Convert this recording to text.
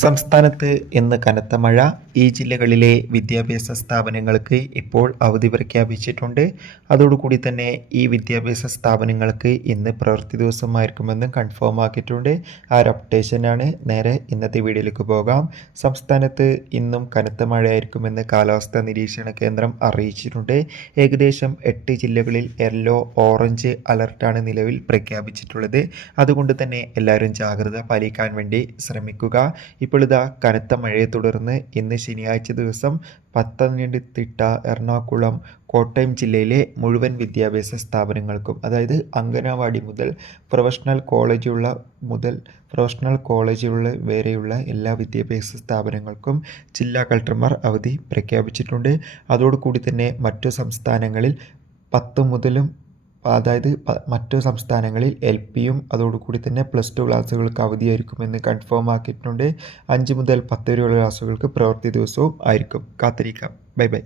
സംസ്ഥാനത്ത് ഇന്ന് കനത്ത മഴ. ഈ ജില്ലകളിലെ വിദ്യാഭ്യാസ സ്ഥാപനങ്ങൾക്ക് ഇപ്പോൾ അവധി പ്രഖ്യാപിച്ചിട്ടുണ്ട്. അതോടുകൂടി തന്നെ ഈ വിദ്യാഭ്യാസ സ്ഥാപനങ്ങൾക്ക് ഇന്ന് പ്രവൃത്തി ദിവസമായിരിക്കുമെന്ന് കൺഫേം ആക്കിയിട്ടുണ്ട്. ആ ഒരു അപ്ഡേഷനാണ്. നേരെ ഇന്നത്തെ വീഡിയോയിലേക്ക് പോകാം. സംസ്ഥാനത്ത് ഇന്നും കനത്ത മഴയായിരിക്കുമെന്ന് കാലാവസ്ഥാ നിരീക്ഷണ കേന്ദ്രം അറിയിച്ചിട്ടുണ്ട്. ഏകദേശം 8 ജില്ലകളിൽ യെല്ലോ, ഓറഞ്ച് അലർട്ടാണ് നിലവിൽ പ്രഖ്യാപിച്ചിട്ടുള്ളത്. അതുകൊണ്ട് തന്നെ എല്ലാവരും ജാഗ്രത പാലിക്കാൻ വേണ്ടി ശ്രമിക്കുക. ഇപ്പോൾ ഇതാ കനത്ത മഴയെ തുടർന്ന് ഇന്ന് ശനിയാഴ്ച ദിവസം പത്തനംതിട്ട, എറണാകുളം, കോട്ടയം ജില്ലയിലെ മുഴുവൻ വിദ്യാഭ്യാസ സ്ഥാപനങ്ങൾക്കും, അതായത് അംഗനവാടി മുതൽ പ്രൊഫഷണൽ കോളേജുള്ള വരെയുള്ള എല്ലാ വിദ്യാഭ്യാസ സ്ഥാപനങ്ങൾക്കും ജില്ലാ കളക്ടർമാർ അവധി പ്രഖ്യാപിച്ചിട്ടുണ്ട്. അതോടുകൂടി തന്നെ മറ്റു സംസ്ഥാനങ്ങളിൽ 10 മുതലും മറ്റു സംസ്ഥാനങ്ങളിൽ LPയും അതോടുകൂടി തന്നെ +2 ക്ലാസ്സുകൾക്ക് അവധിയായിരിക്കുമെന്ന് കൺഫേം ആക്കിയിട്ടുണ്ട്. 5 മുതൽ 10 വരെയുള്ള ക്ലാസ്സുകൾക്ക് പ്രവൃത്തി ദിവസവും ആയിരിക്കും. കാത്തിരിക്കാം. ബൈ.